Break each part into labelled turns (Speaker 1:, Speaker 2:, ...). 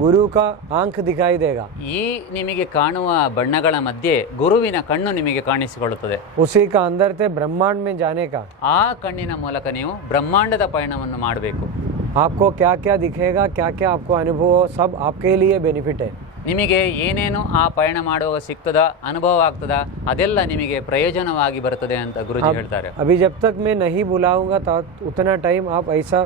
Speaker 1: ಗುರು ಕಾ ಆಂಕ್ ದಿಖಾಯಿ ದೇಗ.
Speaker 2: ಈ ನಿಮಗೆ ಕಾಣುವ ಬಣ್ಣಗಳ ಮಧ್ಯೆ ಗುರುವಿನ ಕಣ್ಣು ನಿಮಗೆ ಕಾಣಿಸಿಕೊಳ್ಳುತ್ತದೆ.
Speaker 1: ಉಸಿ ಕಾ ಅಂದರ್ತೆ ಬ್ರಹ್ಮಾಂಡ್ ಮೇ ಜಾನೆ ಕಾ
Speaker 2: ಆ ಕಣ್ಣಿನ ಮೂಲಕ ನೀವು ಬ್ರಹ್ಮಾಂಡದ ಪಯಣವನ್ನು ಮಾಡಬೇಕು.
Speaker 1: ಆಪ್ಕೋ ಕ್ಯಾ ಕ್ಯಾ ದಿಖೇಗ ಕ್ಯಾ ಕ್ಯಾ ಆಪ್ಕೋ ಅನುಭವ ಸಬ್ ಆಪ್ಕೆ ಲಿಯೇ ಬೆನಿಫಿಟ್. ಹೈ
Speaker 2: ನಿಮಗೆ ಏನೇನು ಆ ಪಯಣ ಮಾಡುವಾಗ ಸಿಗ್ತದ ಅನುಭವ ಆಗ್ತದ ಅದೆಲ್ಲ ನಿಮಗೆ ಪ್ರಯೋಜನವಾಗಿ ಬರ್ತದೆ ಅಂತ ಗುರುಜಿ ಹೇಳ್ತಾರೆ.
Speaker 1: ಅಭಿ ಜಬ್ ತಕ್ ಮೇ ನಹಿ ಬುಲಾವುಂಗಾ ಉತ್ತನ ಟೈಮ್ ಆಪ್ ಐಸಾ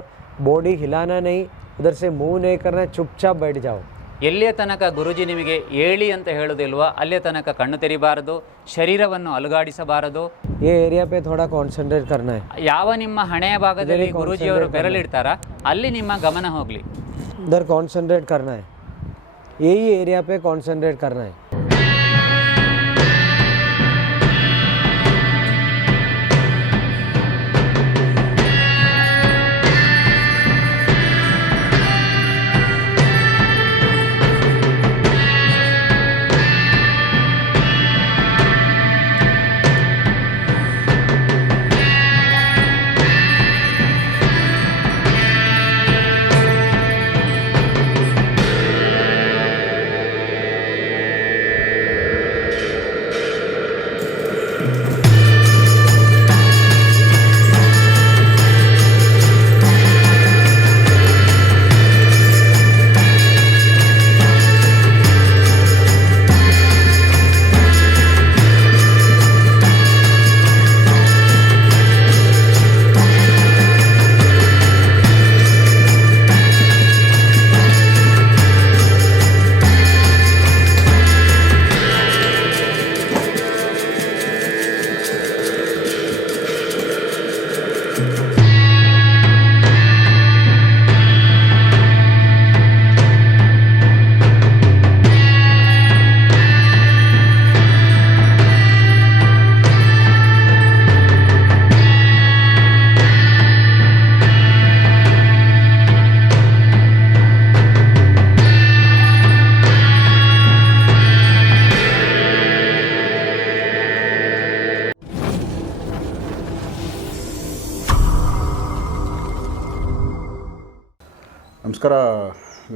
Speaker 1: ಬಾಡಿ ಹಿಲಾನಾ ನಹಿ उधर से मुंह नहीं करना चुपचाप बैठ जाओ
Speaker 2: ಎಲ್ಲಿಯ ತನಕ ಗುರುಜಿ ನಿಮಗೆ ಏಳಿ ಅಂತ ಹೇಳುದಿಲ್ವಾ ಅಲ್ಲಿಯ ತನಕ ಕಣ್ಣು ತೆರಿಬಾರದು ಶರೀರವನ್ನು ಅಲುಗಾಡಿಸಬಾರದು
Speaker 1: ये एरिया पे थोड़ा कंसंट्रेट करना है
Speaker 2: ಯಾವ ನಿಮ್ಮ ಹಣೆಯ ಭಾಗದಲ್ಲಿ ಗುರುಜಿಯವರು ಬೆರಳಿಡ್ತಾರ ಅಲ್ಲಿ ನಿಮ್ಮ ಗಮನ ಹೋಗ್ಲಿ
Speaker 1: उधर कंसंट्रेट करना है यही एरिया पे कंसंट्रेट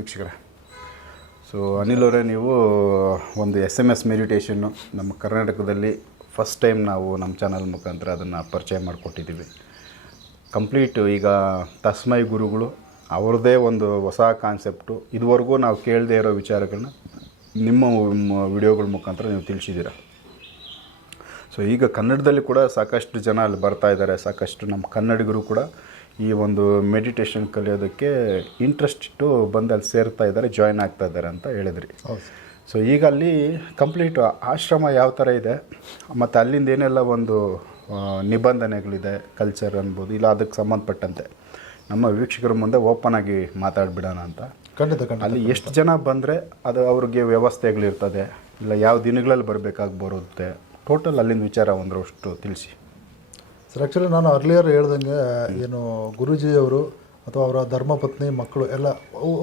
Speaker 3: ವೀಕ್ಷಕರೇ. ಸೊ ಅನಿಲ್ ಅವರೇ, ನೀವು ಒಂದು ಎಸ್ ಎಂ ಎಸ್ ಮೆಡಿಟೇಷನ್ನು ನಮ್ಮ ಕರ್ನಾಟಕದಲ್ಲಿ ಫಸ್ಟ್ ಟೈಮ್ ನಾವು ನಮ್ಮ ಚಾನಲ್ ಮುಖಾಂತರ ಅದನ್ನು ಪರಿಚಯ ಮಾಡಿಕೊಟ್ಟಿದ್ದೀವಿ. ಕಂಪ್ಲೀಟ್ ಈಗ ತಸ್ಮೈ ಗುರುಗಳು, ಅವ್ರದ್ದೇ ಒಂದು ಹೊಸ ಕಾನ್ಸೆಪ್ಟು ಇದುವರೆಗೂ ನಾವು ಕೇಳದೇ ಇರೋ ವಿಚಾರಗಳನ್ನ ನಿಮ್ಮ ವಿಡಿಯೋಗಳ ಮುಖಾಂತರ ನೀವು ತಿಳಿಸಿದ್ದೀರ? ಸೊ ಈಗ ಕನ್ನಡದಲ್ಲಿ ಕೂಡ ಸಾಕಷ್ಟು ಜನ ಅಲ್ಲಿ ಬರ್ತಾ ಇದ್ದಾರೆ, ಸಾಕಷ್ಟು ನಮ್ಮ ಕನ್ನಡಿಗರು ಕೂಡ ಈ ಒಂದು ಮೆಡಿಟೇಷನ್ ಕಲಿಯೋದಕ್ಕೆ ಇಂಟ್ರೆಸ್ಟ್ ಇಟ್ಟು ಬಂದು ಅಲ್ಲಿ ಸೇರ್ತಾ ಇದ್ದಾರೆ ಜಾಯ್ನ್ ಆಗ್ತಾ ಇದ್ದಾರೆ ಅಂತ ಹೇಳಿದ್ರಿ. ಸೊ ಈಗ ಅಲ್ಲಿ ಕಂಪ್ಲೀಟ್ ಆಶ್ರಮ ಯಾವ ಥರ ಇದೆ? ಮತ್ತು ಅಲ್ಲಿಂದ ಏನೆಲ್ಲ ಒಂದು ನಿಬಂಧನೆಗಳಿದೆ ಕಲ್ಚರ್ ಅನ್ಬೋದು ಇಲ್ಲ ಅದಕ್ಕೆ ಸಂಬಂಧಪಟ್ಟಂತೆ? ನಮ್ಮ ವೀಕ್ಷಕರ ಮುಂದೆ ಓಪನ್ ಆಗಿ ಮಾತಾಡ್ಬಿಡೋಣ ಅಂತ.
Speaker 4: ಖಂಡಿತ ಖಂಡಿತ
Speaker 3: ಅಲ್ಲಿ ಎಷ್ಟು ಜನ ಬಂದರೆ ಅದು ಅವ್ರಿಗೆ ವ್ಯವಸ್ಥೆಗಳಿರ್ತದೆ? ಇಲ್ಲ ಯಾವ ದಿನಗಳಲ್ಲಿ ಬರಬೇಕಾಗಿ ಬರುತ್ತೆ? ಟೋಟಲ್ ಅಲ್ಲಿಂದ ವಿಚಾರ ಒಂದರಷ್ಟು ತಿಳಿಸಿ.
Speaker 4: ಸರ್ ಆ್ಯಕ್ಚುಲಿ ನಾನು ಅರ್ಲಿಯರ್ ಹೇಳ್ದಂಗೆ ಏನು ಗುರೂಜಿಯವರು ಅಥವಾ ಅವರ ಧರ್ಮಪತ್ನಿ ಮಕ್ಕಳು ಎಲ್ಲ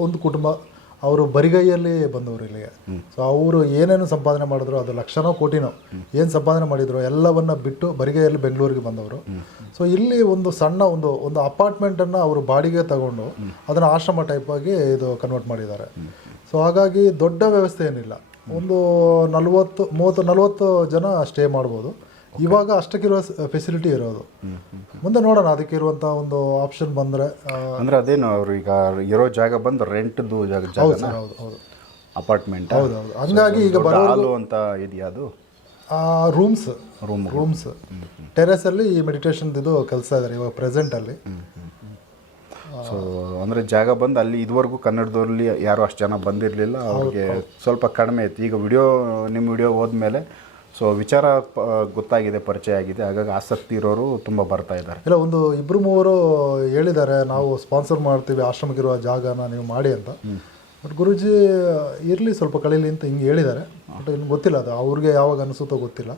Speaker 4: ಒಂದು ಕುಟುಂಬ ಅವರು ಬರಿಗೈಯಲ್ಲಿ ಬಂದವರು ಇಲ್ಲಿಗೆ. ಸೊ ಅವರು ಏನೇನು ಸಂಪಾದನೆ ಮಾಡಿದ್ರು ಅದು ಲಕ್ಷನೋ ಕೋಟಿನೋ ಏನು ಸಂಪಾದನೆ ಮಾಡಿದ್ರು ಎಲ್ಲವನ್ನ ಬಿಟ್ಟು ಬರಿಗೈಯಲ್ಲಿ ಬೆಂಗಳೂರಿಗೆ ಬಂದವರು. ಸೊ ಇಲ್ಲಿ ಒಂದು ಸಣ್ಣ ಒಂದು ಒಂದು ಅಪಾರ್ಟ್ಮೆಂಟನ್ನು ಅವರು ಬಾಡಿಗೆ ತಗೊಂಡು ಅದನ್ನು ಆಶ್ರಮ ಟೈಪ್ ಆಗಿ ಇದು ಕನ್ವರ್ಟ್ ಮಾಡಿದ್ದಾರೆ. ಸೊ ಹಾಗಾಗಿ ದೊಡ್ಡ ವ್ಯವಸ್ಥೆ ಏನಿಲ್ಲ ಒಂದು ನಲವತ್ತು ಮೂವತ್ತು ನಲವತ್ತು ಜನ ಸ್ಟೇ ಮಾಡ್ಬೋದು. ಇವಾಗ ಅಷ್ಟಕ್ಕಿರುವ ಫೆಸಿಲಿಟಿ ಇರೋದು. ಮುಂದೆ ನೋಡೋಣ ಅದಕ್ಕೆ ಇರುವಂತ ಒಂದು ಆಪ್ಷನ್ ಬಂದ್ರೆ
Speaker 3: ಅಂದ್ರೆ ಅದೇನು ಅವರು ಈಗ ಇರೋ ಜಾಗ ಬಂದು ರೆಂಟ್ದು ಜಾಗ
Speaker 4: ಹೌದು ಹೌದು
Speaker 3: ಅಪಾರ್ಟ್ಮೆಂಟ್
Speaker 4: ಹೌದು ಹೌದು. ಹಂಗಾಗಿ ಈಗ
Speaker 3: ಬರೋದು ಅಂತ ಇದೆಯಾ ಅದು?
Speaker 4: ರೂಮ್ಸ್
Speaker 3: ರೂಮ್
Speaker 4: ರೂಮ್ಸ್ ಟೆರೆಸಲ್ಲಿ ಈ ಮೆಡಿಟೇಷನ್ ಇದು ಕೆಲಸ ಇದ್ದಾರೆ ಇವಾಗ ಪ್ರೆಸೆಂಟಲ್ಲಿ
Speaker 3: ಸೊ ಅಂದ್ರೆ ಜಾಗ ಬಂದು ಅಲ್ಲಿ ಇದುವರೆಗೂ ಕನ್ನಡದವ್ರಲ್ಲಿ ಯಾರು ಅಷ್ಟು ಜನ ಬಂದಿರಲಿಲ್ಲ ಅವ್ರಿಗೆ ಸ್ವಲ್ಪ ಕಡಿಮೆ ಇತ್ತು ಈಗ ವಿಡಿಯೋ ನಿಮ್ಮ ವಿಡಿಯೋ ಹೋದ್ಮೇಲೆ ಸೊ ವಿಚಾರ ಪ- ಗೊತ್ತಾಗಿದೆ ಪರಿಚಯ ಆಗಿದೆ. ಹಾಗಾಗಿ ಆಸಕ್ತಿ ಇರೋರು ತುಂಬ ಬರ್ತಾ ಇದ್ದಾರೆ.
Speaker 4: ಇಲ್ಲ ಒಂದು ಇಬ್ಬರು ಮೂವರು ಹೇಳಿದ್ದಾರೆ ನಾವು ಸ್ಪಾನ್ಸರ್ ಮಾಡ್ತೀವಿ ಆಶ್ರಮಕ್ಕಿರುವ ಜಾಗನ ನೀವು ಮಾಡಿ ಅಂತ. ಬಟ್ ಗುರುಜಿ ಇರಲಿ ಸ್ವಲ್ಪ ಕಳೀಲಿ ಅಂತ ಹಿಂಗೆ ಹೇಳಿದ್ದಾರೆ. ಬಟ್ ಇನ್ನು ಗೊತ್ತಿಲ್ಲ ಅದು. ಅವ್ರಿಗೆ ಯಾವಾಗ ಅನಿಸುತ್ತೋ ಗೊತ್ತಿಲ್ಲ.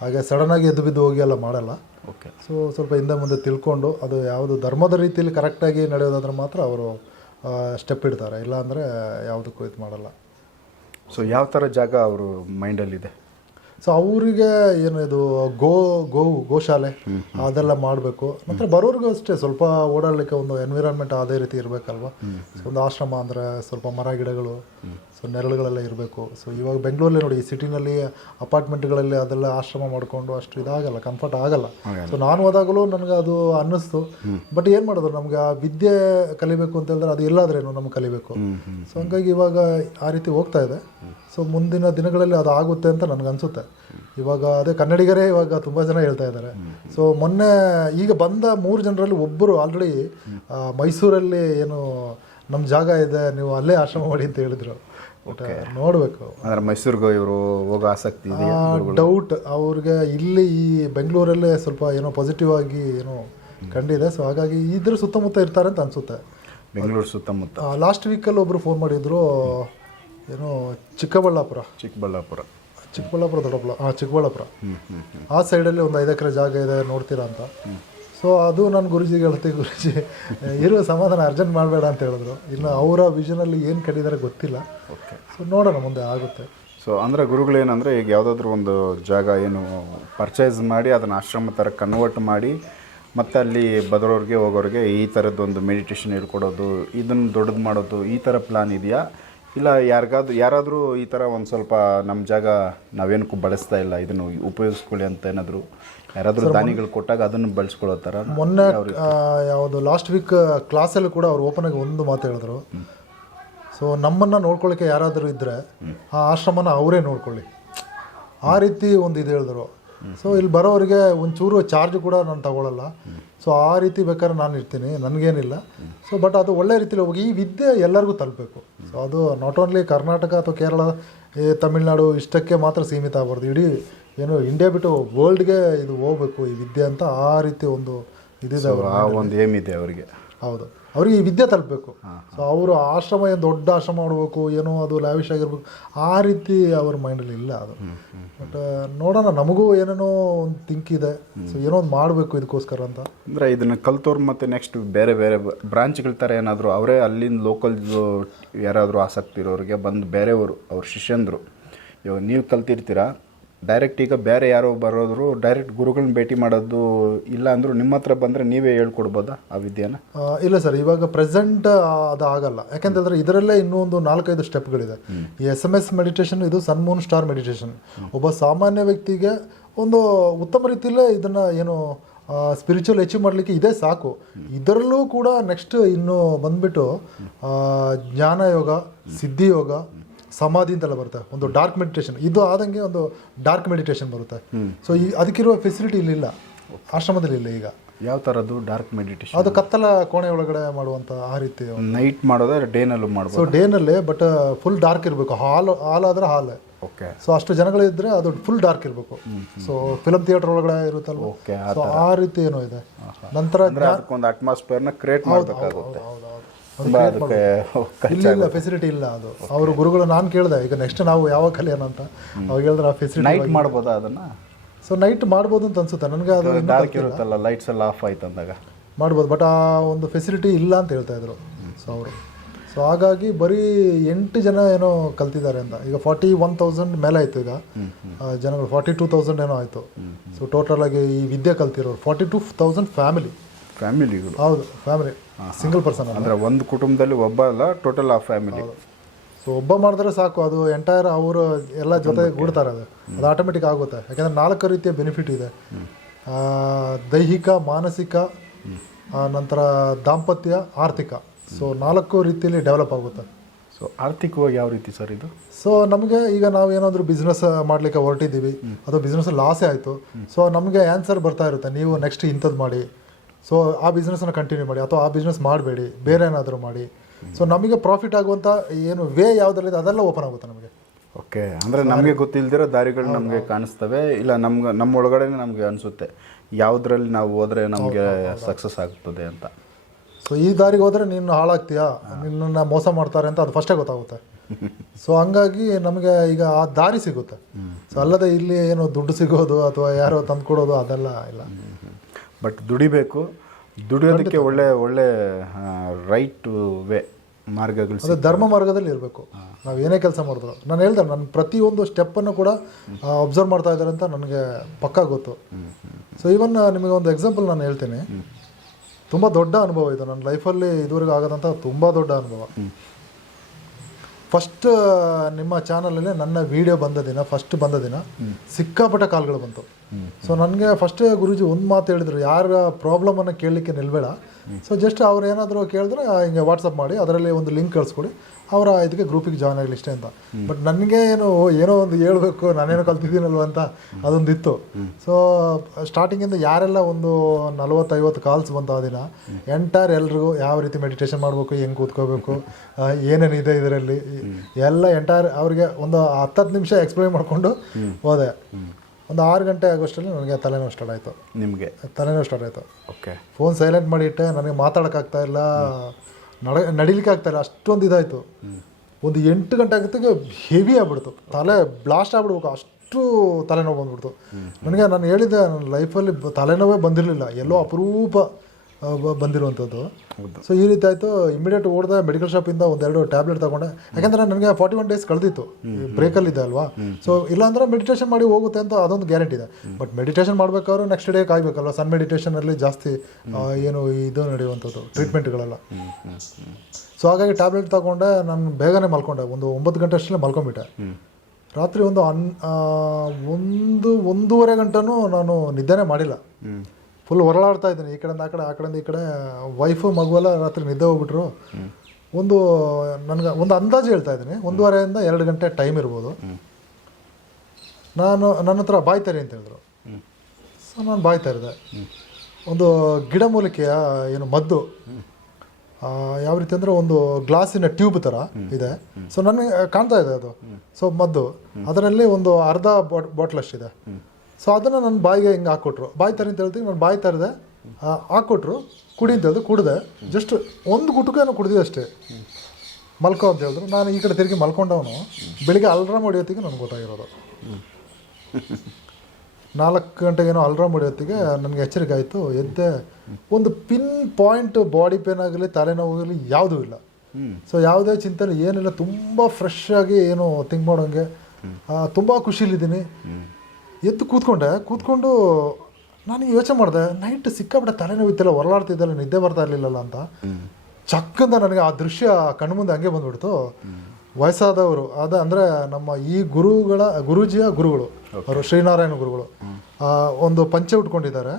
Speaker 4: ಹಾಗೆ ಸಡನ್ನಾಗಿ ಎದ್ದು ಬಿದ್ದು ಹೋಗಿ ಎಲ್ಲ ಮಾಡಲ್ಲ.
Speaker 3: ಓಕೆ.
Speaker 4: ಸೊ ಸ್ವಲ್ಪ ಹಿಂದೆ ಮುಂದೆ ತಿಳ್ಕೊಂಡು ಅದು ಯಾವುದು ಧರ್ಮದ ರೀತಿಯಲ್ಲಿ ಕರೆಕ್ಟಾಗಿ ನಡೆಯೋದಾದ್ರೆ ಮಾತ್ರ ಅವರು ಸ್ಟೆಪ್ ಇಡ್ತಾರೆ. ಇಲ್ಲಾಂದರೆ ಯಾವುದಕ್ಕೂ ಇದು ಮಾಡಲ್ಲ.
Speaker 3: ಸೊ ಯಾವ ಥರ ಜಾಗ ಅವರು ಮೈಂಡಲ್ಲಿದೆ
Speaker 4: ಸೊ ಅವರಿಗೆ ಏನು ಇದು ಗೋ ಗೋವು ಗೋಶಾಲೆ ಅದೆಲ್ಲ ಮಾಡಬೇಕು. ನಂತರ ಬರೋರಿಗೂ ಅಷ್ಟೇ ಸ್ವಲ್ಪ ಓಡಾಡಲಿಕ್ಕೆ ಒಂದು ಎನ್ವಿರಾನ್ಮೆಂಟ್ ಅದೇ ರೀತಿ ಇರಬೇಕಲ್ವಾ? ಸೊ ಒಂದು ಆಶ್ರಮ ಅಂದರೆ ಸ್ವಲ್ಪ ಮರ ಗಿಡಗಳು ಸೊ ನೆರಳುಗಳೆಲ್ಲ ಇರಬೇಕು. ಸೊ ಇವಾಗ ಬೆಂಗಳೂರಲ್ಲಿ ನೋಡಿ ಈ ಸಿಟಿನಲ್ಲಿ ಅಪಾರ್ಟ್ಮೆಂಟ್ಗಳಲ್ಲಿ ಅದೆಲ್ಲ ಆಶ್ರಮ ಮಾಡಿಕೊಂಡು ಅಷ್ಟು ಇದಾಗಲ್ಲ ಕಂಫರ್ಟ್ ಆಗಲ್ಲ. ಸೊ ನಾನು ಹೋದಾಗಲೂ ನನಗೆ ಅದು ಅನ್ನಿಸ್ತು. ಬಟ್ ಏನು ಮಾಡೋದು ನಮಗೆ ಆ ವಿದ್ಯೆ ಕಲಿಬೇಕು ಅಂತ ಹೇಳಿದ್ರೆ ಅದು ಎಲ್ಲಾದ್ರೇನು ನಮ್ಗೆ ಕಲಿಬೇಕು. ಸೊ ಹಂಗಾಗಿ ಇವಾಗ ಆ ರೀತಿ ಹೋಗ್ತಾ ಇದೆ. ಸೊ ಮುಂದಿನ ದಿನಗಳಲ್ಲಿ ಅದು ಆಗುತ್ತೆ ಅಂತ ನನಗನ್ಸುತ್ತೆ ಇವಾಗ ಅದೇ ಕನ್ನಡಿಗರೇ ಇವಾಗ ತುಂಬ ಜನ ಹೇಳ್ತಾ ಇದ್ದಾರೆ. ಸೊ ಮೊನ್ನೆ ಈಗ ಬಂದ ಮೂರು ಜನರಲ್ಲಿ ಒಬ್ಬರು ಆಲ್ರೆಡಿ ಮೈಸೂರಲ್ಲಿ ಏನು ನಮ್ಮ ಜಾಗ ಇದೆ ನೀವು ಅಲ್ಲೇ ಆಶ್ರಮ ಮಾಡಿ ಅಂತ ಹೇಳಿದ್ರು. ನೋಡಬೇಕು.
Speaker 3: ಅಂದ್ರೆ ಮೈಸೂರಿಗೆ ಇವರು ಹೋಗೋ ಆಸಕ್ತಿ
Speaker 4: ಡೌಟ್ ಅವ್ರಿಗೆ ಇಲ್ಲಿ ಈ ಬೆಂಗಳೂರಲ್ಲೇ ಸ್ವಲ್ಪ ಏನೋ ಪಾಸಿಟಿವ್ ಆಗಿ ಏನೋ ಕಂಡಿದೆ. ಸೊ ಹಾಗಾಗಿ ಇದ್ರ ಸುತ್ತಮುತ್ತ ಇರ್ತಾರೆ ಅಂತ ಅನ್ಸುತ್ತೆ.
Speaker 3: ಬೆಂಗಳೂರು ಸುತ್ತಮುತ್ತ.
Speaker 4: ಲಾಸ್ಟ್ ವೀಕಲ್ಲಿ ಒಬ್ಬರು ಫೋನ್ ಮಾಡಿದ್ರು ಏನೋ ಚಿಕ್ಕಬಳ್ಳಾಪುರ.
Speaker 3: ಚಿಕ್ಕಬಳ್ಳಾಪುರ.
Speaker 4: ಚಿಕ್ಕಬಳ್ಳಾಪುರ ದೊಡ್ಡಬಳ್ಳಾ ಹಾಂ ಚಿಕ್ಕಬಳ್ಳಾಪುರ. ಆ ಸೈಡಲ್ಲಿ ಒಂದು ಐದು ಎಕರೆ ಜಾಗ ಇದೆ ನೋಡ್ತೀರಾ ಅಂತ. ಸೊ ಅದು ನಾನು ಗುರುಜಿಗೆ ಹೇಳ್ತೀನಿ ಗುರುಜಿ ಇರೋ ಸಮಾಧಾನ ಅರ್ಜೆಂಟ್ ಮಾಡಬೇಡ ಅಂತ ಹೇಳಿದ್ರು. ಇನ್ನು ಅವರ ವಿಷನಲ್ಲಿ ಏನು ಕಂಡಿದ್ದಾರೆ ಗೊತ್ತಿಲ್ಲ. ಓಕೆ ಸೊ ನೋಡೋಣ ಮುಂದೆ ಆಗುತ್ತೆ.
Speaker 3: ಸೊ ಅಂದರೆ ಗುರುಗಳೇನಂದರೆ ಈಗ ಯಾವುದಾದ್ರೂ ಒಂದು ಜಾಗ ಏನು ಪರ್ಚೇಸ್ ಮಾಡಿ ಅದನ್ನು ಆಶ್ರಮ ಥರ ಕನ್ವರ್ಟ್ ಮಾಡಿ ಮತ್ತು ಅಲ್ಲಿ ಬದರೋರಿಗೆ ಹೋಗೋರಿಗೆ ಈ ಥರದ್ದೊಂದು ಮೆಡಿಟೇಷನ್ ಹೇಳ್ಕೊಡೋದು ಇದನ್ನು ದೊಡ್ಡದು ಮಾಡೋದು ಈ ಥರ ಪ್ಲ್ಯಾನ್ ಇದೆಯಾ? ಇಲ್ಲ ಯಾರಿಗಾದ್ರು ಯಾರಾದರೂ ಈ ಥರ ಒಂದು ಸ್ವಲ್ಪ ನಮ್ಮ ಜಾಗ ನಾವೇನಕ್ಕೂ ಬಳಸ್ತಾ ಇಲ್ಲ. ಇದನ್ನು ಉಪಯೋಗಿಸ್ಕೊಳ್ಳಿ ಅಂತ ಏನಾದರೂ ಯಾರಾದರೂ ದಾನಿಗಳು ಕೊಟ್ಟಾಗ ಅದನ್ನು ಬಳಸ್ಕೊಳ್ಳೋ ಥರ
Speaker 4: ಮೊನ್ನೆ ಯಾವುದು ಲಾಸ್ಟ್ ವೀಕ್ ಕ್ಲಾಸಲ್ಲಿ ಕೂಡ ಅವ್ರು ಓಪನಾಗಿ ಆಗಿ ಒಂದು ಮಾತು ಹೇಳಿದ್ರು. ಸೊ ನಮ್ಮನ್ನು ನೋಡ್ಕೊಳ್ಳಿಕ್ಕೆ ಯಾರಾದರೂ ಇದ್ದರೆ ಆ ಆಶ್ರಮನ ಅವರೇ ನೋಡ್ಕೊಳ್ಳಿ. ಆ ರೀತಿ ಒಂದು ಇದು ಹೇಳಿದ್ರು. ಸೊ ಇಲ್ಲಿ ಬರೋರಿಗೆ ಒಂಚೂರು ಚಾರ್ಜ್ ಕೂಡ ನಾನು ತಗೊಳ್ಳಲ್ಲ ಸೊ ಆ ರೀತಿ ಬೇಕಾದ್ರೆ ನಾನು ಇರ್ತೀನಿ ನನಗೇನಿಲ್ಲ. ಸೊ ಬಟ್ ಅದು ಒಳ್ಳೆ ರೀತಿಲಿ ಹೋಗಿ ಈ ವಿದ್ಯೆ ಎಲ್ಲರಿಗೂ ತಲುಪಬೇಕು. ಸೊ ಅದು ನಾಟ್ ಓನ್ಲಿ ಕರ್ನಾಟಕ ಅಥವಾ ಕೇರಳ ತಮಿಳ್ನಾಡು ಇಷ್ಟಕ್ಕೆ ಮಾತ್ರ ಸೀಮಿತ ಆಗಬಾರ್ದು. ಇಡೀ ಏನು ಇಂಡಿಯಾ ಬಿಟ್ಟು ವರ್ಲ್ಡ್ಗೆ ಇದು ಹೋಗ್ಬೇಕು ಈ ವಿದ್ಯೆ ಅಂತ ಆ ರೀತಿ ಒಂದು ಇದಿದೆ ಅವ್ರ
Speaker 3: ಆ ಒಂದು ಏಮ್ ಇದೆ ಅವರಿಗೆ.
Speaker 4: ಹೌದು. ಅವ್ರಿಗೆ ಈ ವಿದ್ಯೆ ತಲುಪಬೇಕು. ಸೊ ಅವರು ಆಶ್ರಮ ಏನು ದೊಡ್ಡ ಆಶ್ರಮ ಮಾಡಬೇಕು ಏನೋ ಅದು ಲ್ಯಾವಿಶ್ ಆಗಿರ್ಬೇಕು ಆ ರೀತಿ ಅವ್ರ ಮೈಂಡಲ್ಲಿ ಇಲ್ಲ ಅದು. ಬಟ್ ನೋಡೋಣ ನಮಗೂ ಏನೇನೋ ಒಂದು ಥಿಂಕ್ ಇದೆ. ಸೊ ಏನೋ ಒಂದು ಮಾಡಬೇಕು ಇದಕ್ಕೋಸ್ಕರ ಅಂತ.
Speaker 3: ಅಂದರೆ ಇದನ್ನು ಕಲ್ತವ್ರು ಮತ್ತು ನೆಕ್ಸ್ಟ್ ಬೇರೆ ಬೇರೆ ಬ್ರಾಂಚ್ಗಳ ಥರ ಏನಾದರೂ ಅವರೇ ಅಲ್ಲಿಂದ ಲೋಕಲ್ ಯಾರಾದರೂ ಆಸಕ್ತಿ ಇರೋರಿಗೆ ಬಂದು ಬೇರೆಯವರು ಅವ್ರ ಶಿಷ್ಯಂದರು ಇವಾಗ ನೀವು ಕಲ್ತಿರ್ತೀರಾ? ಡೈರೆಕ್ಟ್ ಈಗ ಬೇರೆ ಯಾರೋ ಬರೋದ್ರು ಡೈರೆಕ್ಟ್ ಗುರುಗಳನ್ನ ಭೇಟಿ ಮಾಡೋದು ಇಲ್ಲ ಅಂದರೂ ನಿಮ್ಮ ಹತ್ರ ಬಂದರೆ ನೀವೇ ಹೇಳ್ಕೊಡ್ಬೋದಾ ಆ ವಿದ್ಯೆನ?
Speaker 4: ಇಲ್ಲ ಸರ್ ಇವಾಗ ಪ್ರೆಸೆಂಟ್ ಅದು ಆಗಲ್ಲ. ಯಾಕೆಂತಂದ್ರೆ ಇದರಲ್ಲೇ ಇನ್ನೂ ಒಂದು ನಾಲ್ಕೈದು ಸ್ಟೆಪ್ಗಳಿದೆ ಈ ಎಸ್ ಎಂ ಎಸ್ ಮೆಡಿಟೇಷನ್ ಇದು ಸನ್ ಮೂನ್ ಸ್ಟಾರ್ ಮೆಡಿಟೇಷನ್ ಒಬ್ಬ ಸಾಮಾನ್ಯ ವ್ಯಕ್ತಿಗೆ ಒಂದು ಉತ್ತಮ ರೀತಿಯಲ್ಲೇ ಇದನ್ನ ಏನು ಸ್ಪಿರಿಚುವಲ್ ಅಚೀವ್ ಮಾಡಲಿಕ್ಕೆ ಇದೇ ಸಾಕು. ಇದರಲ್ಲೂ ಕೂಡ ನೆಕ್ಸ್ಟ್ ಇನ್ನು ಬಂದ್ಬಿಟ್ಟು ಜ್ಞಾನ ಯೋಗ ಸಿದ್ಧಿ ಯೋಗ ಸಮಾಧಿ ಅಂತೆಲ್ಲ ಬರುತ್ತೆ. ಒಂದು ಡಾರ್ಕ್ ಮೆಡಿಟೇಷನ್ ಇದು ಆದಂಗೆ ಒಂದು ಡಾರ್ಕ್ ಮೆಡಿಟೇಷನ್ ಬರುತ್ತೆ. ಸೊ ಈ ಅದಕ್ಕಿರುವ ಫೆಸಿಲಿಟಿ ಇಲ್ಲಿಲ್ಲ. ಆಶ್ರಮದಲ್ಲಿ ಇಲ್ಲ ಈಗ.
Speaker 3: ಯಾವ ಥರದ್ದು ಡಾರ್ಕ್ ಮೆಡಿಟೇಷನ್
Speaker 4: ಅದು ಕತ್ತಲ ಕೋಣೆ ಒಳಗಡೆ ಮಾಡುವಂಥ ಆ ರೀತಿ
Speaker 3: ನೈಟ್ ಮಾಡೋದಾದ್ರೆ ಡೇನಲ್ಲೂ
Speaker 4: ಸೊ ಡೇನಲ್ಲೇ ಬಟ್ ಫುಲ್ ಡಾರ್ಕ್ ಇರಬೇಕು. ಹಾಲ್ ಹಾಲ್ ಹಾಲು. ಹಾಲ್
Speaker 3: ಓಕೆ
Speaker 4: ಸೊ ಅಷ್ಟು ಜನಗಳಿದ್ರೆ ಅದು ಫುಲ್ ಡಾರ್ಕ್ ಇರಬೇಕು. ಸೊ ಫಿಲಮ್ ಥಿಯೇಟರ್ ಒಳಗಡೆ ಇರುತ್ತಲ್ವ?
Speaker 3: ಓಕೆ
Speaker 4: ಸೊ ಆ ರೀತಿ ಏನೋ ಇದೆ. ನಂತರ
Speaker 3: ಅದಕ್ಕೊಂದು ಅಟ್ಮಾಸ್ಫಿಯರ್ನ ಕ್ರಿಯೇಟ್ ಮಾಡಬೇಕಾಗುತ್ತೆ. ತುಂಬ ಅದಕ್ಕೆ
Speaker 4: ಇಲ್ಲ ಇಲ್ಲ ಫೆಸಿಲಿಟಿ ಇಲ್ಲ ಅದು. ಅವರು ಗುರುಗಳು ನಾನು ಕೇಳಿದೆ ಈಗ ನೆಕ್ಸ್ಟ್ ನಾವು ಯಾವಾಗ ಕಲಿಯೋಣ ಅಂತ? ಅವಾಗ ಹೇಳಿದ್ರೆ ಆ ಫೆಸಿಲಿಟಿ
Speaker 3: ನೈಟ್ ಮಾಡ್ಬೋದಾ ಅದನ್ನ?
Speaker 4: ಸೊ ನೈಟ್ ಮಾಡ್ಬೋದು ಅಂತ ಅನ್ಸುತ್ತೆ. ನನಗೆ ಅದು ಇನ್ನೂ
Speaker 3: ಡಾರ್ಕ್ ಇರುತ್ತಲ್ಲ ಲೈಟ್ಸ್ ಎಲ್ಲ ಆಫ್ ಆಯ್ತು ಅಂದಾಗ.
Speaker 4: ಮಾಡ್ಬೋದು ಬಟ್ ಆ ಒಂದು ಫೆಸಿಲಿಟಿ ಇಲ್ಲ ಅಂತ ಹೇಳ್ತಾ ಇದ್ರು. ಸೊ ಅವರು. ಸೊ ಹಾಗಾಗಿ ಬರೀ ಎಂಟು ಜನ ಏನೋ ಕಲ್ತಿದ್ದಾರೆ ಅಂತ. ಈಗ ಫಾರ್ಟಿ ಒನ್ ತೌಸಂಡ್ ಮೇಲೆ ಆಯ್ತು ಈಗ. ಆ, ಜನಗಳು ಫಾರ್ಟಿ ಟೂ ತೌಸಂಡ್ ಏನೋ ಆಯಿತು. ಸೊ ಟೋಟಲ್ ಆಗಿ ಈ ವಿದ್ಯೆ ಕಲ್ತಿರೋರು ಫಾರ್ಟಿ ಟೂ ತೌಸಂಡ್ ಫ್ಯಾಮಿಲಿ
Speaker 3: ಫ್ಯಾಮಿಲಿಗಳು
Speaker 4: ಹೌದು ಫ್ಯಾಮಿಲಿ ಸಿಂಗಲ್ ಪರ್ಸನ್
Speaker 3: ಅಂದರೆ ಒಂದು ಕುಟುಂಬದಲ್ಲಿ ಒಬ್ಬ ಅಲ್ಲ ಟೋಟಲ್ ಆ ಫ್ಯಾಮಿಲಿ
Speaker 4: ಸೊ ಒಬ್ಬ ಮಾಡಿದ್ರೆ ಸಾಕು ಅದು ಎಂಟೈರ್ ಅವರು ಎಲ್ಲ ಜೊತೆ ಗೂಡ್ತಾರೆ ಅದು. ಅದು ಆಟೋಮೆಟಿಕ್ ಆಗುತ್ತೆ. ಯಾಕಂದರೆ ನಾಲ್ಕು ರೀತಿಯ ಬೆನಿಫಿಟ್ ಇದೆ. ದೈಹಿಕ ಮಾನಸಿಕ ನಂತರ ದಾಂಪತ್ಯ ಆರ್ಥಿಕ. ಸೊ ನಾಲ್ಕು ರೀತಿಯಲ್ಲಿ ಡೆವಲಪ್ ಆಗುತ್ತೆ.
Speaker 3: ಸೊ ಆರ್ಥಿಕವಾಗಿ ಯಾವ ರೀತಿ ಸರ್ ಇದು?
Speaker 4: ಸೊ ನಮಗೆ ಈಗ ನಾವು ಏನಾದರೂ ಬಿಸ್ನೆಸ್ ಮಾಡಲಿಕ್ಕೆ ಹೊರಟಿದ್ದೀವಿ. ಅದು ಬಿಸ್ನೆಸ್ ಲಾಸೇ ಆಯಿತು. ಸೊ ನಮಗೆ ಆನ್ಸರ್ ಬರ್ತಾ ಇರುತ್ತೆ. ನೀವು ನೆಕ್ಸ್ಟ್ ಇಂಥದ್ದು ಮಾಡಿ. ಸೊ ಆ ಬಿಸ್ನೆಸ್ನ ಕಂಟಿನ್ಯೂ ಮಾಡಿ ಅಥವಾ ಆ ಬಿಸ್ನೆಸ್ ಮಾಡಬೇಡಿ ಬೇರೆ ಏನಾದರೂ ಮಾಡಿ. ಸೊ ನಮಗೆ ಪ್ರಾಫಿಟ್ ಆಗುವಂಥ ಏನು ವೇ ಯಾವುದರಲ್ಲಿದೆ ಅದೆಲ್ಲ ಓಪನ್ ಆಗುತ್ತೆ ನಮಗೆ.
Speaker 3: ಓಕೆ ಅಂದರೆ ನಮಗೆ ಗೊತ್ತಿಲ್ದಿರೋ ದಾರಿಗಳು ನಮಗೆ ಕಾಣಿಸ್ತವೆ ಇಲ್ಲ ನಮ್ಗೆ ನಮ್ಮ ಒಳಗಡೆ ನಮಗೆ ಅನಿಸುತ್ತೆ ಯಾವುದ್ರಲ್ಲಿ ನಾವು ಹೋದರೆ ನಮಗೆ ಸಕ್ಸಸ್ ಆಗ್ತದೆ ಅಂತ.
Speaker 4: ಸೊ ಈ ದಾರಿಗೆ ಹೋದರೆ ನೀನು ಹಾಳಾಗ್ತೀಯಾ? ನಿನ್ನನ್ನು ಮೋಸ ಮಾಡ್ತಾರೆ ಅಂತ ಅದು ಫಸ್ಟೇ ಗೊತ್ತಾಗುತ್ತೆ. ಸೊ ಹಂಗಾಗಿ ನಮಗೆ ಈಗ ಆ ದಾರಿ ಸಿಗುತ್ತೆ. ಸೊ ಅಲ್ಲದೆ ಇಲ್ಲಿ ಏನು ದುಡ್ಡು ಸಿಗೋದು ಅಥವಾ ಯಾರೋ ತಂದು ಕೊಡೋದು ಅದೆಲ್ಲ ಇಲ್ಲ.
Speaker 3: ಬಟ್ ದುಡಿಬೇಕು. ದುಡಿಯೋದಕ್ಕೆ ಒಳ್ಳೆ ಒಳ್ಳೆ ರೈಟ್ ವೇ ಮಾರ್ಗಗಳು
Speaker 4: ಅದೇ ಧರ್ಮ ಮಾರ್ಗದಲ್ಲಿ ಇರಬೇಕು. ನಾವು ಏನೇ ಕೆಲಸ ಮಾಡಿದ್ರು. ನಾನು ಹೇಳ್ದೆ ನನ್ನ ಪ್ರತಿಯೊಂದು ಸ್ಟೆಪ್ಪನ್ನು ಕೂಡ ಅಬ್ಸರ್ವ್ ಮಾಡ್ತಾ ಇದ್ದಾರೆ ಅಂತ ನನಗೆ ಪಕ್ಕಾ ಗೊತ್ತು. ಸೊ ಇವನ್ ನಿಮಗೆ ಒಂದು ಎಕ್ಸಾಂಪಲ್ ನಾನು ಹೇಳ್ತೀನಿ. ತುಂಬ ದೊಡ್ಡ ಅನುಭವ ಇದು. ನನ್ನ ಲೈಫಲ್ಲಿ ಇದುವರೆಗೂ ಆಗದಂಥ ತುಂಬ ದೊಡ್ಡ ಅನುಭವ. ಫಸ್ಟ್ ನಿಮ್ಮ ಚಾನಲಲ್ಲಿ ನನ್ನ ವಿಡಿಯೋ ಬಂದ ದಿನ ಫಸ್ಟ್ ಬಂದ ದಿನ ಸಿಕ್ಕಾಪಟ್ಟೆ ಕಾಲ್ಗಳು ಬಂತು. ಸೊ ನನಗೆ ಫಸ್ಟ್ ಗುರುಜಿ ಒಂದು ಮಾತು ಹೇಳಿದ್ರು ಯಾರ ಪ್ರಾಬ್ಲಮನ್ನು ಕೇಳಲಿಕ್ಕೆ ನಿಲ್ಬೇಡ. ಸೊ ಜಸ್ಟ್ ಅವ್ರು ಏನಾದರೂ ಕೇಳಿದ್ರೆ ಹಿಂಗೆ ವಾಟ್ಸಪ್ ಮಾಡಿ ಅದರಲ್ಲಿ ಒಂದು ಲಿಂಕ್ ಕಳಿಸ್ಕೊಡಿ. ಅವರ ಇದಕ್ಕೆ ಗ್ರೂಪಿಗೆ ಜಾಯ್ನ್ ಆಗಲಿ ಇಷ್ಟೇ ಅಂತ. ಬಟ್ ನನಗೆ ಏನು ಏನೋ ಒಂದು ಹೇಳಬೇಕು ನಾನೇನೋ ಕಲ್ತಿದ್ದೀನಲ್ವ ಅಂತ ಅದೊಂದು ಇತ್ತು ಸೊ ಸ್ಟಾರ್ಟಿಂಗಿಂದ ಯಾರೆಲ್ಲ ಒಂದು ನಲವತ್ತೈವತ್ತು ಕಾಲ್ಸ್ ಬಂತು ಆ ದಿನ ಎಂಟೈರ್ ಎಲ್ರಿಗೂ ಯಾವ ರೀತಿ ಮೆಡಿಟೇಷನ್ ಮಾಡಬೇಕು ಹೆಂಗೆ ಕೂತ್ಕೋಬೇಕು ಏನೇನು ಇದೆ ಇದರಲ್ಲಿ ಎಲ್ಲ ಎಂಟೈರ್ ಅವ್ರಿಗೆ ಒಂದು ಹತ್ತತ್ತು ನಿಮಿಷ ಎಕ್ಸ್ಪ್ಲೈನ್ ಮಾಡಿಕೊಂಡು ಹೋದೆ. ಒಂದು ಆರು ಗಂಟೆ ಆಗೋಷ್ಟರಲ್ಲಿ ನನಗೆ ತಲೆನೋವು ಸ್ಟಾರ್ಟ್ ಆಯಿತು.
Speaker 3: ನಿಮಗೆ?
Speaker 4: ತಲೆನೋವು ಸ್ಟಾರ್ಟ್ ಆಯಿತು.
Speaker 3: ಓಕೆ
Speaker 4: ಫೋನ್ ಸೈಲೆಂಟ್ ಮಾಡಿಟ್ಟೆ ನನಗೆ ಮಾತಾಡೋಕ್ಕಾಗ್ತಾ ಇಲ್ಲ. ನಡ, ನಡಿಲಿಕ್ಕೆ ಆಗ್ತಾರೆ ಇಲ್ಲ. ಅಷ್ಟೊಂದು ಇದಾಯಿತು. ಒಂದು ಎಂಟು ಗಂಟೆ ಆಗತ್ತಿಗೆ ಹೆವಿ ಆಗ್ಬಿಡ್ತು. ತಲೆ ಬ್ಲಾಸ್ಟ್ ಆಗ್ಬಿಡ್ಬೇಕು. ಅಷ್ಟು ತಲೆನೋವು ಬಂದ್ಬಿಡ್ತು. ನನಗೆ ನಾನು ಹೇಳಿದ್ದೆ, ನನ್ನ ಲೈಫಲ್ಲಿ ತಲೆನೋವೇ ಬಂದಿರಲಿಲ್ಲ. ಎಲ್ಲೋ ಅಪರೂಪ. ಬಂದಿರುವಂಥದ್ದು. ಸೊ ಈ ರೀತಿ ಆಯಿತು. ಇಮಿಡಿಯೇಟ್ ಓಡಿದೆ ಮೆಡಿಕಲ್ ಶಾಪಿಂದ ಒಂದೆರಡು ಟ್ಯಾಬ್ಲೆಟ್ ತಗೊಂಡೆ. ಯಾಕಂದರೆ ನನಗೆ ಫಾರ್ಟಿ ಒನ್ ಡೇಸ್ ಕಳೆದಿತ್ತು. ಬ್ರೇಕಲ್ಲಿ ಇದೆ ಅಲ್ವಾ? ಸೊ ಇಲ್ಲಾಂದ್ರೆ ಮೆಡಿಟೇಷನ್ ಮಾಡಿ ಹೋಗುತ್ತೆ ಅಂತ ಅದೊಂದು ಗ್ಯಾರಂಟಿ ಇದೆ. ಬಟ್ ಮೆಡಿಟೇಷನ್ ಮಾಡಬೇಕಾದ್ರೂ ನೆಕ್ಸ್ಟ್ ಡೇ ಕಾಯ್ಬೇಕಲ್ವ? ಸನ್ ಮೆಡಿಟೇಷನಲ್ಲಿ ಜಾಸ್ತಿ ಏನು ಇದು ನಡೆಯುವಂಥದ್ದು ಟ್ರೀಟ್ಮೆಂಟ್ಗಳೆಲ್ಲ ಸೊ ಹಾಗಾಗಿ ಟ್ಯಾಬ್ಲೆಟ್ ತಗೊಂಡೆ. ನಾನು ಬೇಗನೆ ಮಲ್ಕೊಂಡೆ. ಒಂದು ಒಂಬತ್ತು ಗಂಟೆ ಅಷ್ಟೇ ಮಲ್ಕೊಂಡ್ಬಿಟ್ಟೆ. ರಾತ್ರಿ ಒಂದು ಅನ್ ಒಂದು ಒಂದೂವರೆ ಗಂಟೆನೂ ನಾನು ನಿದ್ದೆನೇ ಮಾಡಿಲ್ಲ. ಫುಲ್ ಹೊರಳಾಡ್ತಾ ಇದ್ದೀನಿ. ಈ ಕಡೆಯಿಂದ ಆ ಕಡೆ, ಆ ಕಡೆಯಿಂದ ಈ ಕಡೆ. ವೈಫು ಮಗುವೆಲ್ಲ ರಾತ್ರಿ ನಿದ್ದೆ ಹೋಗ್ಬಿಟ್ರು. ಒಂದು, ನನಗೆ ಒಂದು ಅಂದಾಜು ಹೇಳ್ತಾ ಇದ್ದೀನಿ. ಒಂದೂವರೆಯಿಂದ ಎರಡು ಗಂಟೆ ಟೈಮ್ ಇರ್ಬೋದು. ನಾನು, ನನ್ನ ಹತ್ರ ಬಾಯ್ ತರಿ ಅಂತ ಹೇಳಿದ್ರು. ಸೊ ನಾನು ಬಾಯ್ತಾ ಇದ್ದೆ ಒಂದು ಗಿಡಮೂಲಿಕೆಯ ಏನು ಮದ್ದು. ಯಾವ ರೀತಿ ಅಂದರೆ ಒಂದು ಗ್ಲಾಸಿನ ಟ್ಯೂಬ್ ಥರ ಇದೆ. ಸೊ ನನಗೆ ಕಾಣ್ತಾ ಇದೆ ಅದು. ಸೊ ಮದ್ದು. ಅದರಲ್ಲಿ ಒಂದು ಅರ್ಧ ಬಾಟ್ ಬಾಟ್ಲ್ ಅಷ್ಟಿದೆ. ಸೊ ಅದನ್ನು ನನ್ನ ಬಾಯಿಗೆ ಹಿಂಗೆ ಹಾಕ್ಕೊಟ್ರು. ಬಾಯಿ ತರ ಅಂತ ಹೇಳ್ತೀನಿ, ನಾನು ಬಾಯಿ ತರದೆ ಹಾಕ್ಕೊಟ್ರು, ಕುಡಿ ಅಂತ ಹೇಳಿದ್ರು ಕುಡಿದೆ. ಜಸ್ಟ್ ಒಂದು ಗುಟುಕೇನೋ ಕುಡಿದೆ ಅಷ್ಟೇ. ಮಲ್ಕೋ ಅಂತ ಹೇಳಿದ್ರು. ನಾನು ಈ ಕಡೆ ತಿರುಗಿ ಮಲ್ಕೊಂಡವನು. ಬೆಳಿಗ್ಗೆ ಅಲ್ರಾಮ್ ಹೊಡಿಯೋತ್ತಿಗೆ ನನಗೆ ಗೊತ್ತಾಗಿರೋದು. ನಾಲ್ಕು ಗಂಟೆಗೇನೋ ಅಲ್ರಾಮ್ ಹೊಡಿಯೋತ್ತಿಗೆ ನನಗೆ ಎಚ್ಚರಿಕೆ ಆಯಿತು. ಎದ್ದೆ, ಒಂದು ಪಿನ್ ಪಾಯಿಂಟ್ ಬಾಡಿ ಪೇನ್ ಆಗಲಿ, ತಲೆನೋವು ಆಗಲಿ ಯಾವುದೂ ಇಲ್ಲ. ಸೊ ಯಾವುದೇ ಚಿಂತನೆ ಏನಿಲ್ಲ. ತುಂಬ ಫ್ರೆಶ್ ಆಗಿ ಏನು ಥಿಂಕ್ ಮಾಡೋಂಗೆ. ತುಂಬ ಖುಷಿಲಿದ್ದೀನಿ. ಎದ್ದು ಕೂತ್ಕೊಂಡೆ ಕೂತ್ಕೊಂಡು ನಾನು ಯೋಚನೆ ಮಾಡಿದೆ ನೈಟ್ ಸಿಕ್ಕಾಬಿಟ್ಟೆ ತಲೆನೋವಿತ್ತಿಲ್ಲ ಹೊರಲಾಡ್ತಿದ್ದಲ್ಲ ನಿದ್ದೆ ಬರ್ತಾ ಇರಲಿಲ್ಲಲ್ಲ ಅಂತ. ಚಕ್ಕಂದ ನನಗೆ ಆ ದೃಶ್ಯ ಕಣ್ಮುಂದೆ ಹಂಗೆ ಬಂದ್ಬಿಡ್ತು. ವಯಸ್ಸಾದವರು ಅದ ಅಂದರೆ ನಮ್ಮ ಈ ಗುರುಗಳ ಗುರೂಜಿಯ ಗುರುಗಳು ಅವರು ಶ್ರೀನಾರಾಯಣ ಗುರುಗಳು ಒಂದು ಪಂಚೆ ಉಟ್ಕೊಂಡಿದ್ದಾರೆ.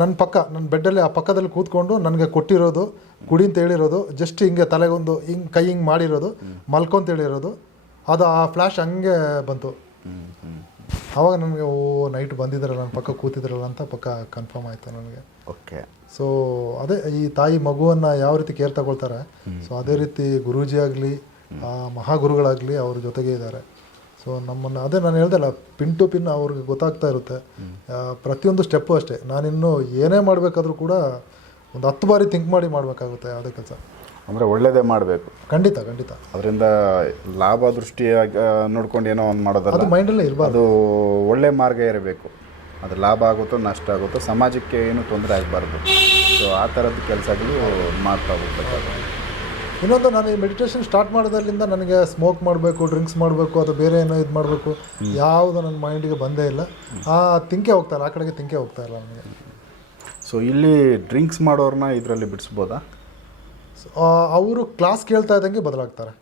Speaker 4: ನನ್ನ ಪಕ್ಕ ನನ್ನ ಬೆಡ್ಡಲ್ಲಿ ಆ ಪಕ್ಕದಲ್ಲಿ ಕೂತ್ಕೊಂಡು ನನಗೆ ಕೊಟ್ಟಿರೋದು ಕುಡಿ ಅಂತ ಹೇಳಿರೋದು ಜಸ್ಟ್ ಹಿಂಗೆ ತಲೆಗೊಂದು ಹಿಂಗೆ ಕೈ ಹಿಂಗೆ ಮಾಡಿರೋದು ಮಲ್ಕೊಂತ ಹೇಳಿರೋದು ಅದು ಆ ಫ್ಲ್ಯಾಶ್ ಹಂಗೆ ಬಂತು. ಆವಾಗ ನನಗೆ ಓ ನೈಟ್ ಬಂದಿದ್ದಾರಲ್ಲ ನನ್ನ ಪಕ್ಕ ಕೂತಿದ್ರಲ್ಲ ಅಂತ ಪಕ್ಕ ಕನ್ಫರ್ಮ್ ಆಯಿತು ನನಗೆ.
Speaker 3: ಓಕೆ
Speaker 4: ಸೊ ಅದೇ ಈ ತಾಯಿ ಮಗುವನ್ನು ಯಾವ ರೀತಿ ಕೇರ್ ತಗೊಳ್ತಾರೆ ಸೊ ಅದೇ ರೀತಿ ಗುರೂಜಿ ಆಗಲಿ ಮಹಾಗುರುಗಳಾಗಲಿ ಅವ್ರ ಜೊತೆಗೆ ಇದ್ದಾರೆ. ಸೊ ನಮ್ಮನ್ನು ಅದೇ ನಾನು ಹೇಳ್ದಲ್ಲ ಪಿನ್ ಟು ಪಿನ್ ಅವ್ರಿಗೆ ಗೊತ್ತಾಗ್ತಾ ಇರುತ್ತೆ. ಪ್ರತಿಯೊಂದು ಸ್ಟೆಪ್ಪು ಅಷ್ಟೇ. ನಾನಿನ್ನು ಏನೇ ಮಾಡಬೇಕಾದ್ರೂ ಕೂಡ ಒಂದು ಹತ್ತು ಬಾರಿ ಥಿಂಕ್ ಮಾಡಿ ಮಾಡಬೇಕಾಗುತ್ತೆ ಯಾವುದೇ ಕೆಲಸ.
Speaker 3: ಅಂದರೆ ಒಳ್ಳೇದೇ ಮಾಡಬೇಕು.
Speaker 4: ಖಂಡಿತ ಖಂಡಿತ.
Speaker 3: ಅದರಿಂದ ಲಾಭ ದೃಷ್ಟಿಯಾಗಿ ನೋಡ್ಕೊಂಡು ಏನೋ ಒಂದು ಮಾಡೋದಲ್ಲ
Speaker 4: ಅದು ಮೈಂಡಲ್ಲೇ ಇರಬಾರ್ದು.
Speaker 3: ಅದು ಒಳ್ಳೆ ಮಾರ್ಗ ಇರಬೇಕು. ಅದು ಲಾಭ ಆಗುತ್ತೋ ನಷ್ಟ ಆಗುತ್ತೋ ಸಮಾಜಕ್ಕೆ ಏನು ತೊಂದರೆ ಆಗಬಾರ್ದು. ಸೊ ಆ ಥರದ್ದು ಕೆಲಸಗಳು ಮಾಡ್ತಾ ಹೋಗ್ಬೇಕಾಗುತ್ತೆ.
Speaker 4: ಇನ್ನೊಂದು ನಾನು ಈ ಮೆಡಿಟೇಷನ್ ಸ್ಟಾರ್ಟ್ ಮಾಡೋದ್ರಿಂದ ನನಗೆ ಸ್ಮೋಕ್ ಮಾಡಬೇಕು ಡ್ರಿಂಕ್ಸ್ ಮಾಡಬೇಕು ಅಥವಾ ಬೇರೆ ಏನೋ ಇದು ಮಾಡಬೇಕು ಯಾವುದು ನನ್ನ ಮೈಂಡಿಗೆ ಬಂದೇ ಇಲ್ಲ. ಆ ತಿಂಕೆ ಹೋಗ್ತಾ ಇಲ್ಲ ಆ ಕಡೆಗೆ ತಿಂಕೆ ಹೋಗ್ತಾ ಇಲ್ಲ ನನಗೆ.
Speaker 3: ಸೊ ಇಲ್ಲಿ ಡ್ರಿಂಕ್ಸ್ ಮಾಡೋರನ್ನ ಇದರಲ್ಲಿ ಬಿಡಿಸ್ಬೋದಾ?
Speaker 4: ಅವರು ಕ್ಲಾಸ್ ಕೇಳ್ತಾ ಇದ್ದಂಗೆ ಬದಲಾಗ್ತಾರೆ.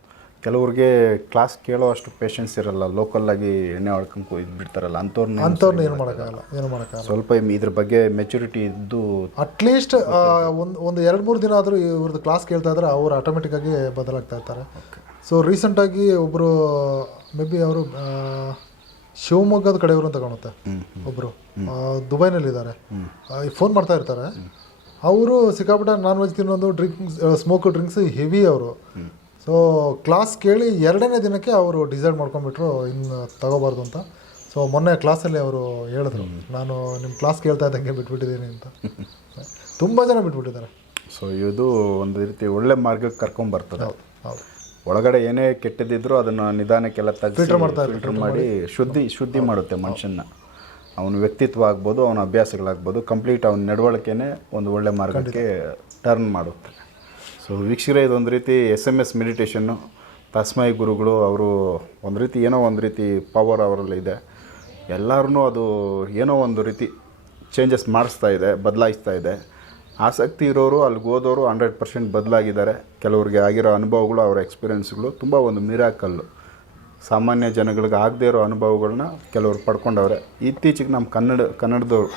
Speaker 3: ಕೆಲವ್ರಿಗೆ ಕ್ಲಾಸ್ ಕೇಳೋ ಅಷ್ಟು ಪೇಷನ್ಸ್ ಇರಲ್ಲ. ಲೋಕಲ್ಲಾಗಿ ಎಣ್ಣೆ ಹೊಡ್ಕೊಂಡು ಇದು ಬಿಡ್ತಾರಲ್ಲ ಅಂಥವ್ರನ್ನ
Speaker 4: ಅಂಥವ್ರನ್ನ ಏನು ಮಾಡೋಕ್ಕಾಗಲ್ಲ ಏನು ಮಾಡೋಕ್ಕಾಗಲ್ಲ.
Speaker 3: ಸ್ವಲ್ಪ ಇದ್ರ ಬಗ್ಗೆ ಮೆಚುರಿಟಿ ಇದ್ದು
Speaker 4: ಅಟ್ಲೀಸ್ಟ್ ಒಂದು ಒಂದು ಎರಡು ಮೂರು ದಿನ ಆದರೂ ಇವ್ರದ್ದು ಕ್ಲಾಸ್ ಕೇಳ್ತಾ ಇದ್ರೆ ಅವ್ರು ಆಟೋಮೆಟಿಕ್ಕಾಗಿ ಬದಲಾಗ್ತಾ ಇರ್ತಾರೆ. ಸೊ ರೀಸೆಂಟಾಗಿ ಒಬ್ಬರು ಮೇ ಬಿ ಅವರು ಶಿವಮೊಗ್ಗದ ಕಡೆಯವರು ಅಂತ ಕಾಣುತ್ತೆ. ಒಬ್ಬರು ದುಬೈನಲ್ಲಿದ್ದಾರೆ. ಫೋನ್ ಮಾಡ್ತಾ ಇರ್ತಾರೆ. ಅವರು ಸಿಕ್ಕಾಪಟ್ಟೆ ನಾನ್ ವೆಜ್ ತಿನ್ನೋದು ಡ್ರಿಂಕ್ಸ್ ಸ್ಮೋಕ್ ಡ್ರಿಂಕ್ಸ್ ಹೆವಿ ಅವರು. ಸೊ ಕ್ಲಾಸ್ ಕೇಳಿ ಎರಡನೇ ದಿನಕ್ಕೆ ಅವರು ಡಿಸೈಡ್ ಮಾಡ್ಕೊಂಡ್ಬಿಟ್ರು ಇನ್ನು ತಗೋಬಾರ್ದು ಅಂತ. ಸೊ ಮೊನ್ನೆ ಕ್ಲಾಸಲ್ಲಿ ಅವರು ಹೇಳಿದ್ರು ನಾನು ನಿಮ್ಮ ಕ್ಲಾಸ್ ಕೇಳ್ತಾ ಇದ್ದಂಗೆ ಬಿಟ್ಬಿಟ್ಟಿದ್ದೀನಿ ಅಂತ. ತುಂಬ ಜನ ಬಿಟ್ಬಿಟ್ಟಿದ್ದಾರೆ.
Speaker 3: ಸೊ ಇದು ಒಂದು ರೀತಿ ಒಳ್ಳೆ ಮಾರ್ಗಕ್ಕೆ ಕರ್ಕೊಂಬರ್ತದೆ
Speaker 4: ಹೌದು ಹೌದು.
Speaker 3: ಒಳಗಡೆ ಏನೇ ಕೆಟ್ಟದಿದ್ರು ಅದನ್ನು ನಿಧಾನಕ್ಕೆಲ್ಲ ತೆಗೆದು
Speaker 4: ಫಿಲ್ಟರ್ ಮಾಡ್ತಾರೆ,
Speaker 3: ಫಿಲ್ಟರ್ ಮಾಡಿ ಶುದ್ಧಿ ಶುದ್ಧಿ ಮಾಡುತ್ತೆ ಮನುಷ್ಯನ ಅವನ ವ್ಯಕ್ತಿತ್ವ ಆಗ್ಬೋದು ಅವನ ಅಭ್ಯಾಸಗಳಾಗ್ಬೋದು ಕಂಪ್ಲೀಟ್ ಅವನ ನಡವಳಿಕೆನೇ ಒಂದು ಒಳ್ಳೆ ಮಾರ್ಗಕ್ಕೆ ಟರ್ನ್ ಮಾಡುತ್ತೆ. ಸೊ ವೀಕ್ಷಕರೇ ಇದೊಂದು ರೀತಿ ಎಸ್ ಎಂ ಎಸ್ ಮೆಡಿಟೇಷನ್ನು ತಸ್ಮೈ ಗುರುಗಳು ಅವರು ಒಂದು ರೀತಿ ಏನೋ ಒಂದು ರೀತಿ ಪವರ್ ಅವರಲ್ಲಿ ಇದೆ. ಎಲ್ಲರೂ ಅದು ಏನೋ ಒಂದು ರೀತಿ ಚೇಂಜಸ್ ಮಾಡಿಸ್ತಾ ಇದೆ ಬದಲಾಯಿಸ್ತಾ ಇದೆ. ಆಸಕ್ತಿ ಇರೋರು ಅಲ್ಲಿಗೆ ಹೋದವರು ಹಂಡ್ರೆಡ್ ಪರ್ಸೆಂಟ್ ಬದಲಾಗಿದ್ದಾರೆ. ಕೆಲವರಿಗೆ ಆಗಿರೋ ಅನುಭವಗಳು ಅವರ ಎಕ್ಸ್ಪೀರಿಯೆನ್ಸ್ಗಳು ತುಂಬ ಒಂದು ಮಿರಾಕಲ್ಲು ಸಾಮಾನ್ಯ ಜನಗಳಿಗೆ ಆಗದೇ ಇರೋ ಅನುಭವಗಳನ್ನ ಕೆಲವರು ಪಡ್ಕೊಂಡವ್ರೆ. ಇತ್ತೀಚೆಗೆ ನಮ್ಮ ಕನ್ನಡ ಕನ್ನಡದವರು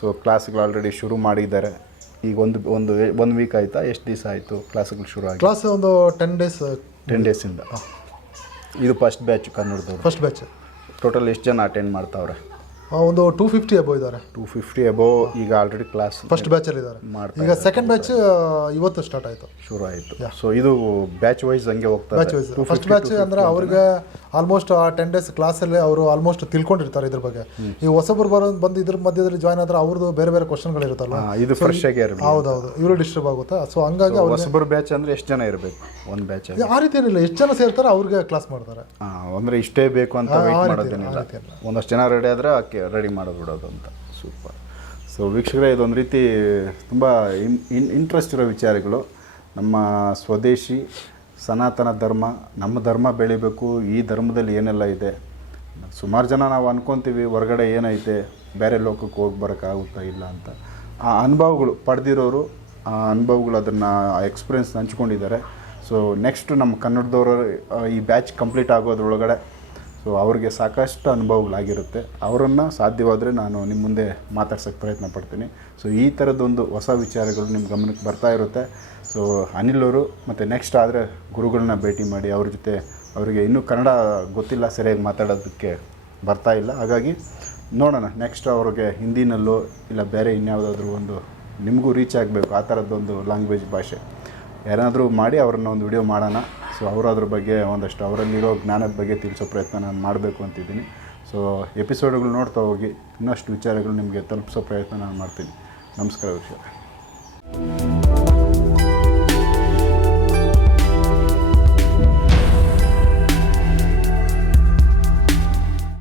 Speaker 3: ಸೊ ಕ್ಲಾಸ್ಗಳು ಆಲ್ರೆಡಿ ಶುರು ಮಾಡಿದ್ದಾರೆ. ಈಗ ಒಂದು ಒಂದು ಒಂದು ವೀಕ್ ಆಯಿತಾ ಎಷ್ಟು ದಿವಸ ಆಯಿತು ಕ್ಲಾಸ್ಗಳು ಶುರು ಆಗಿ?
Speaker 4: ಕ್ಲಾಸ್ ಒಂದು ಟೆನ್ ಡೇಸ್
Speaker 3: ಟೆನ್ ಡೇಸಿಂದ ಇದು. ಫಸ್ಟ್ ಬ್ಯಾಚ್ ಕನ್ನಡದವ್ರು.
Speaker 4: ಫಸ್ಟ್ ಬ್ಯಾಚ್
Speaker 3: ಟೋಟಲ್ ಎಷ್ಟು ಜನ ಅಟೆಂಡ್ ಮಾಡ್ತಾವ್ರೆ?
Speaker 4: ಒಂದು ಟೂ ಫಿಫ್ಟಿ ಅಬೋ ಇದ್ದಾರೆ.
Speaker 3: ಟೂ ಫಿಫ್ಟಿ ಅಬೋವ್ ಈಗ ಆಲ್ರೆಡಿ ಕ್ಲಾಸ್
Speaker 4: ಫಸ್ಟ್ ಬ್ಯಾಚಲ್ಲಿ ಇದ್ದಾರೆ.
Speaker 3: ಮಾಡ್ತಾ
Speaker 4: ಈಗ ಸೆಕೆಂಡ್ ಬ್ಯಾಚ್ ಇವತ್ತು ಸ್ಟಾರ್ಟ್ ಆಯಿತು.
Speaker 3: ಶುರು ಆಯಿತು. ಸೊ ಇದು ಬ್ಯಾಚ್ ವೈಸ್ ಹಂಗೆ ಹೋಗ್ತಾರೆ
Speaker 4: ಬ್ಯಾಚ್ ವೈಸ್ ಫಸ್ಟ್ ಬ್ಯಾಚ್ ಅಂದ್ರೆ ಅವ್ರಿಗೆ ಆಲ್ಮೋಸ್ಟ್ ಆ ಟೆನ್ ಡೇಸ್ ಕ್ಲಾಸಲ್ಲಿ ಅವರು ಆಲ್ಮೋಸ್ಟ್ ತಿಳ್ಕೊಂಡಿರ್ತಾರೆ ಇದ್ರ ಬಗ್ಗೆ. ಈ ಹೊಸಬ್ರು ಬರೋ ಬಂದು ಇದ್ರ ಮಧ್ಯದಲ್ಲಿ ಜಾಯ್ನ್ ಆದ್ರೆ ಅವ್ರದ್ದು ಬೇರೆ ಬೇರೆ ಕ್ವಶನ್ಗಳು ಇರುತ್ತಲ್ಲ
Speaker 3: ಹಾ, ಇದು ಫ್ರೆಶ್ ಆಗಿ ಇರಬೇಕು
Speaker 4: ಹೌದೌದು. ಇವರು ಡಿಸ್ಟರ್ಬ್ ಆಗುತ್ತೆ. ಸೊ ಹಂಗಾಗಿ ಹೊಸಬ್ರು
Speaker 3: ಹೊಸಬರು ಬ್ಯಾಚ್ ಅಂದ್ರೆ ಎಷ್ಟು ಜನ ಇರಬೇಕು ಒಂದು ಬ್ಯಾಚ್
Speaker 4: ಆ ರೀತಿ ಏನಿಲ್ಲ. ಎಷ್ಟು ಜನ ಸೇರ್ತಾರೆ ಅವ್ರಿಗೆ ಕ್ಲಾಸ್ ಮಾಡ್ತಾರೆ.
Speaker 3: ಅಂದ್ರೆ ಇಷ್ಟೇ ಬೇಕು ಅಂತ ವೆಯ್ಟ್ ಮಾಡೋದೇನಿಲ್ಲ. ಒಂದಷ್ಟು ಜನ ರೆಡಿ ಆದರೆ ಆಕೆ ರೆಡಿ ಮಾಡೋದು ಅಂತ. ಸೂಪರ್ ಸೊ ವೀಕ್ಷಕರೇ, ಇದೊಂದು ರೀತಿ ತುಂಬ ಇನ್ ಇನ್ ಇಂಟ್ರೆಸ್ಟ್ ಇರೋ ವಿಚಾರಗಳು. ನಮ್ಮ ಸ್ವದೇಶಿ ಸನಾತನ ಧರ್ಮ, ನಮ್ಮ ಧರ್ಮ ಬೆಳಿಬೇಕು, ಈ ಧರ್ಮದಲ್ಲಿ ಏನೆಲ್ಲ ಇದೆ? ಸುಮಾರು ಜನ ನಾವು ಅಂದ್ಕೊತೀವಿ ಹೊರಗಡೆ ಏನೈತೆ, ಬೇರೆ ಲೋಕಕ್ಕೆ ಹೋಗಿ ಬರೋಕ್ಕಾಗುತ್ತಾ ಇಲ್ಲ ಅಂತ. ಆ ಅನುಭವಗಳು ಪಡೆದಿರೋರು, ಆ ಅನುಭವಗಳು ಅದನ್ನು ಎಕ್ಸ್ಪೀರಿಯೆನ್ಸ್ ಹಂಚ್ಕೊಂಡಿದ್ದಾರೆ ಸೊ ನೆಕ್ಸ್ಟ್ ನಮ್ಮ ಕನ್ನಡದವರು, ಈ ಬ್ಯಾಚ್ ಕಂಪ್ಲೀಟ್ ಆಗೋದ್ರೊಳಗಡೆ ಸೊ ಅವ್ರಿಗೆ ಸಾಕಷ್ಟು ಅನುಭವಗಳಾಗಿರುತ್ತೆ. ಅವರನ್ನು ಸಾಧ್ಯವಾದರೆ ನಾನು ನಿಮ್ಮ ಮುಂದೆ ಮಾತಾಡ್ಸೋಕ್ಕೆ ಪ್ರಯತ್ನ ಪಡ್ತೀನಿ. ಸೊ ಈ ಥರದ್ದೊಂದು ಹೊಸ ವಿಚಾರಗಳು ನಿಮ್ಮ ಗಮನಕ್ಕೆ ಬರ್ತಾ ಇರುತ್ತೆ. ಸೊ ಅನಿಲ್ ಅವರು ಮತ್ತು ನೆಕ್ಸ್ಟ್ ಆದರೆ ಗುರುಗಳನ್ನ ಭೇಟಿ ಮಾಡಿ ಅವ್ರ ಜೊತೆ ಅವರಿಗೆ ಇನ್ನೂ ಕನ್ನಡ ಗೊತ್ತಿಲ್ಲ, ಸರಿಯಾಗಿ ಮಾತಾಡೋದಕ್ಕೆ ಬರ್ತಾ ಇಲ್ಲ. ಹಾಗಾಗಿ ನೋಡೋಣ ನೆಕ್ಸ್ಟ್ ಅವ್ರಿಗೆ ಹಿಂದಿನಲ್ಲೋ ಇಲ್ಲ ಬೇರೆ ಇನ್ಯಾವುದಾದ್ರೂ ಒಂದು ನಿಮಗೂ ರೀಚ್ ಆಗಬೇಕು, ಆ ಥರದ್ದೊಂದು ಲ್ಯಾಂಗ್ವೇಜ್ ಭಾಷೆ. ಯಾರಾದರೂ ಮಾಡಿ ಅವ್ರನ್ನ ಒಂದು ವಿಡಿಯೋ ಮಾಡೋಣ. ಸೊ ಅವರು ಅದ್ರ ಬಗ್ಗೆ ಒಂದಷ್ಟು ಅವರಲ್ಲಿರೋ ಜ್ಞಾನದ ಬಗ್ಗೆ ತಿಳಿಸೋ ಪ್ರಯತ್ನ ನಾನು ಮಾಡಬೇಕು ಅಂತಿದ್ದೀನಿ. ಸೊ ಎಪಿಸೋಡ್ಗಳು ನೋಡ್ತಾ ಹೋಗಿ, ಇನ್ನಷ್ಟು ವಿಚಾರಗಳು ನಿಮಗೆ ತಲುಪಿಸೋ ಪ್ರಯತ್ನ ನಾನು ಮಾಡ್ತೀನಿ. ನಮಸ್ಕಾರ ವೀಕ್ಷಕ